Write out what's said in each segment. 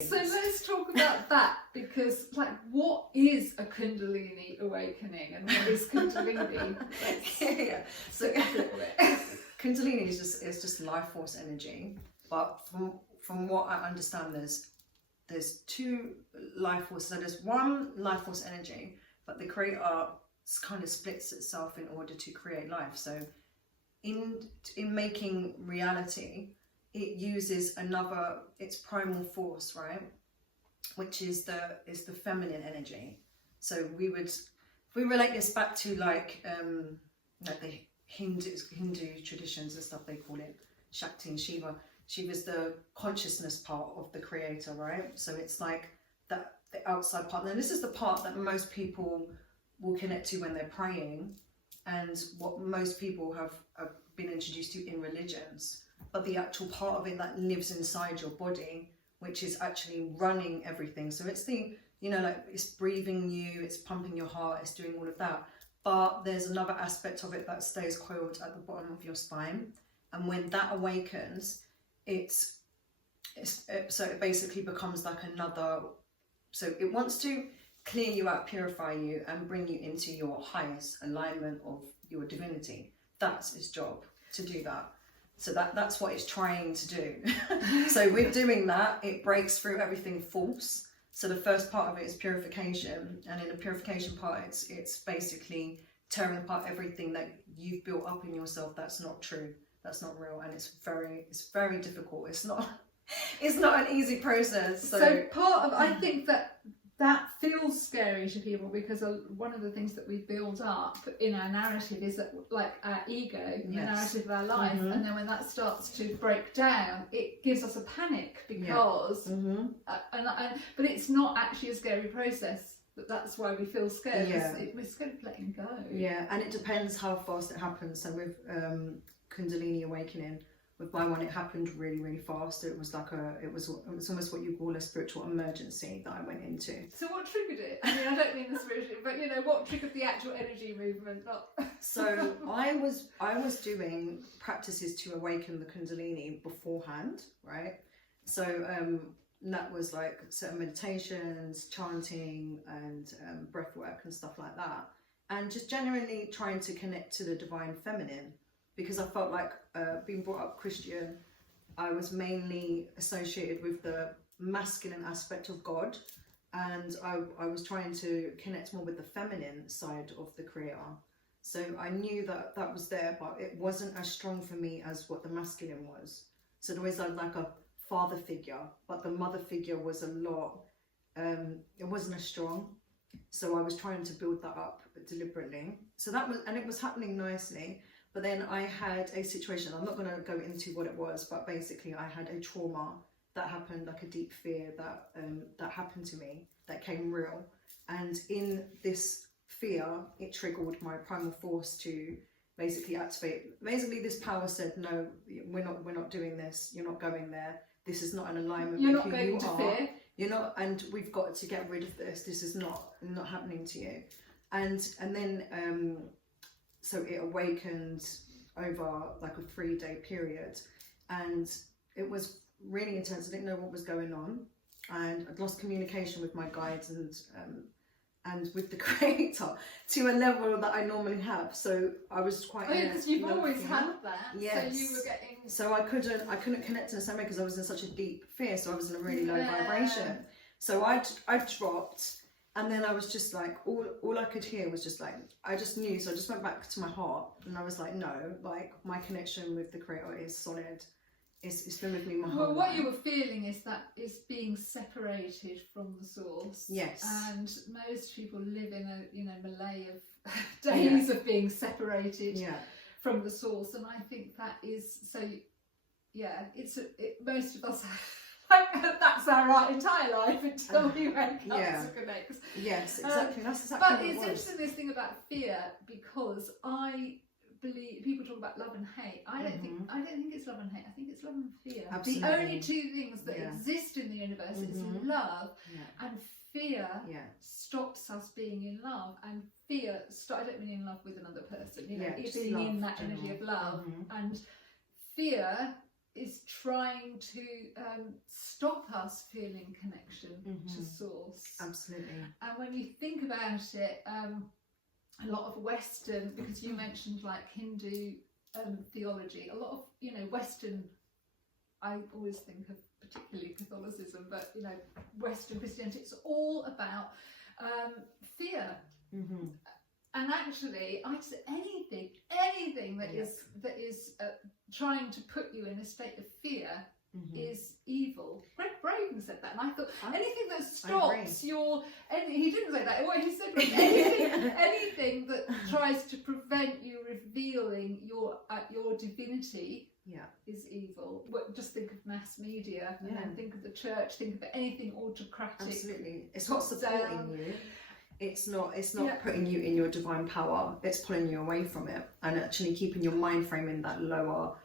So let's talk about that, because like, what is a Kundalini awakening and what is Kundalini? Yeah. So Kundalini is just life force energy, but from what I understand, there's two life forces. So there's one life force energy, but the creator kind of splits itself in order to create life. So in making reality, it uses its primal force, right, which is the feminine energy. So we relate this back to like the Hindu traditions and stuff, they call it Shakti and Shiva. Shiva's the consciousness part of the creator, right? So it's like the outside part. And this is the part that most people will connect to when they're praying, and what most people have been introduced to in religions. But the actual part of it that lives inside your body, which is actually running everything. So it's like it's breathing you, it's pumping your heart, it's doing all of that. But there's another aspect of it that stays coiled at the bottom of your spine. And when that awakens, so it basically becomes like another, so it wants to clear you out, purify you, and bring you into your highest alignment of your divinity. That's its job, to do that. So that's what it's trying to do. So with doing that, it breaks through everything false. So the first part of it is purification, and in the purification part, it's basically tearing apart everything that you've built up in yourself that's not true, that's not real, and it's very difficult. It's not an easy process. So part of, I think that feels scary to people, because one of the things that we build up in our narrative is that, like, our ego, the narrative of our life, and then when that starts to break down, it gives us a panic, because but it's not actually a scary process. That's why we feel scared. We're scared of letting go. Yeah, and it depends how fast it happens. So with Kundalini awakening, with my one, it happened really, really fast. It was like it was almost what you call a spiritual emergency that I went into. So what triggered it? I mean, I don't mean the spiritual, but what triggered the actual energy movement? So I was doing practices to awaken the Kundalini beforehand, right? So that was like certain meditations, chanting, and breath work and stuff like that, and just generally trying to connect to the divine feminine. Because I felt like being brought up Christian, I was mainly associated with the masculine aspect of God, and I was trying to connect more with the feminine side of the creator. So I knew that was there, but it wasn't as strong for me as what the masculine was. So there was like a father figure, but the mother figure was a lot, it wasn't as strong. So I was trying to build that up deliberately. So it was happening nicely. But then I had a situation, I'm not going to go into what it was, but basically I had a trauma that happened, like a deep fear that happened to me, that came real. And in this fear, it triggered my primal force to basically activate. Basically this power said, no, we're not doing this, you're not going there. This is not an alignment with who you are. Fear. You're not, and we've got to get rid of this. This is not happening to you. And then so it awakened over like a 3-day period, and it was really intense. I didn't know what was going on, and I'd lost communication with my guides and with the creator to a level that I normally have. So I was quite because you've always had that. Yes. So you were getting. So I couldn't connect in the same way, because I was in such a deep fear. So I was in a really low vibration. So I dropped. And then I was just like, all I could hear was just like, I just knew. So I just went back to my heart, and I was like, no, like my connection with the creator is solid. It's been with me my whole life. Well, what you were feeling is being separated from the source. Yes. And most people live in a melee of days of being separated from the source. And I think that is, so yeah, most of us that's our entire life until we wake up to connect. Yes, exactly. That's exactly but it's interesting, this thing about fear, because I believe people talk about love and hate. I don't think it's love and hate. I think it's love and fear. Absolutely. The only two things that exist in the universe is love and fear. Stops us being in love, and fear. I don't mean in love with another person. It's being in that energy of love, and fear is trying to stop us feeling connection to source. Absolutely. And when you think about it, a lot of Western, because you mentioned like Hindu theology, a lot of, you know, Western, I always think of particularly Catholicism, but, you know, Western Christianity, it's all about fear. And actually, I'd say anything that is trying to put you in a state of fear is evil. Greg Braden said that, and I thought anything that stops your, he didn't say that. What he said was anything that tries to prevent you revealing your divinity is evil. Just think of mass media, and then think of the church. Think of anything autocratic. Absolutely, it's not supporting you. It's not putting you in your divine power. It's pulling you away from it, and actually keeping your mind frame in that lower,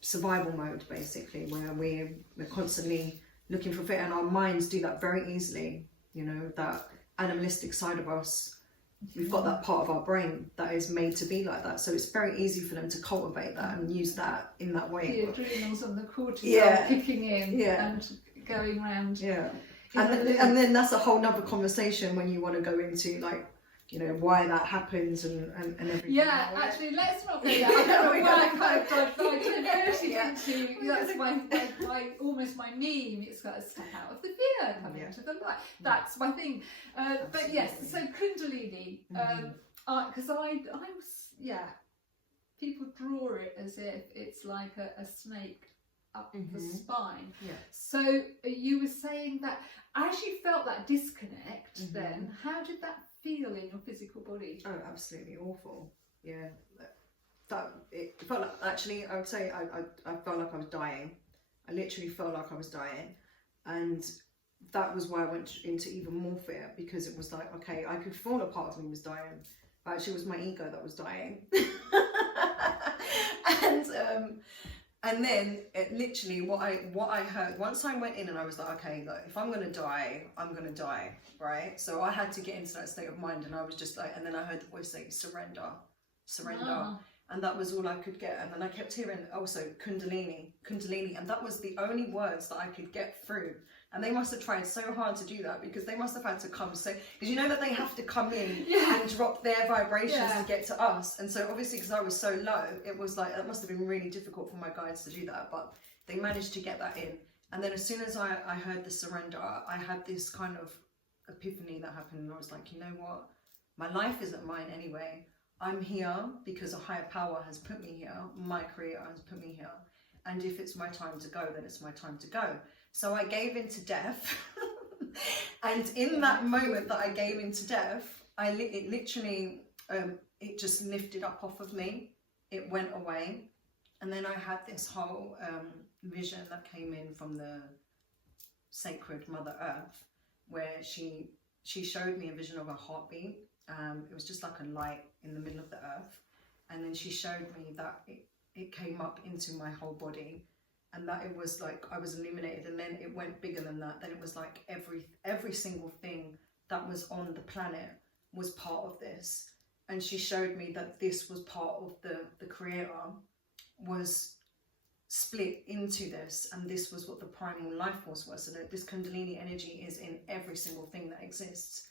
survival mode, basically, where we're constantly looking for fear, and our minds do that very easily. You know, that animalistic side of us, we've got that part of our brain that is made to be like that, so it's very easy for them to cultivate that and use that in that way. The adrenals and the cortisol kicking in and going around. And then that's a whole nother conversation when you want to go into, like, you know, why that happens and everything. Yeah, actually, let's not go there. I don't know why I kind of diverted into, that's my almost my meme. It's got to step out of the fear, come into the light. That's my thing. But yes, so Kundalini, because I was, people draw it as if it's like a snake up the spine. So you were saying that as you felt that disconnect, then how did that feel in your physical body? Oh, absolutely awful. Yeah, it felt like, actually, I would say I felt like I was dying. I literally felt like I was dying, and that was why I went into even more fear, because it was like, okay, I could feel a part of me was dying, but actually it was my ego that was dying. And then it literally, what I heard, once I went in and I was like, okay, like, if I'm going to die, I'm going to die, right? So I had to get into that state of mind, and I was just like, and then I heard the voice say, surrender. And that was all I could get. And then I kept hearing also Kundalini, and that was the only words that I could get through. And they must have tried so hard to do that, because they must have had to come, so, because you know that they have to come in and drop their vibrations to get to us. And so obviously, because I was so low, it was like, it must have been really difficult for my guides to do that, but they managed to get that in. And then as soon as I heard the surrender, I had this kind of epiphany that happened, and I was like, you know what, my life isn't mine anyway. I'm here because a higher power has put me here, my creator has put me here, and if it's my time to go, then it's my time to go. So I gave into death, and in that moment that I gave into death, it literally, it just lifted up off of me. It went away, and then I had this whole vision that came in from the sacred Mother Earth, where she showed me a vision of a heartbeat. It was just like a light in the middle of the earth, and then she showed me that it came up into my whole body, and that it was like I was illuminated, and then it went bigger than that. Then it was like every single thing that was on the planet was part of this, and she showed me that this was part of the creator was split into this, and this was what the primal life force was, so that this Kundalini energy is in every single thing that exists.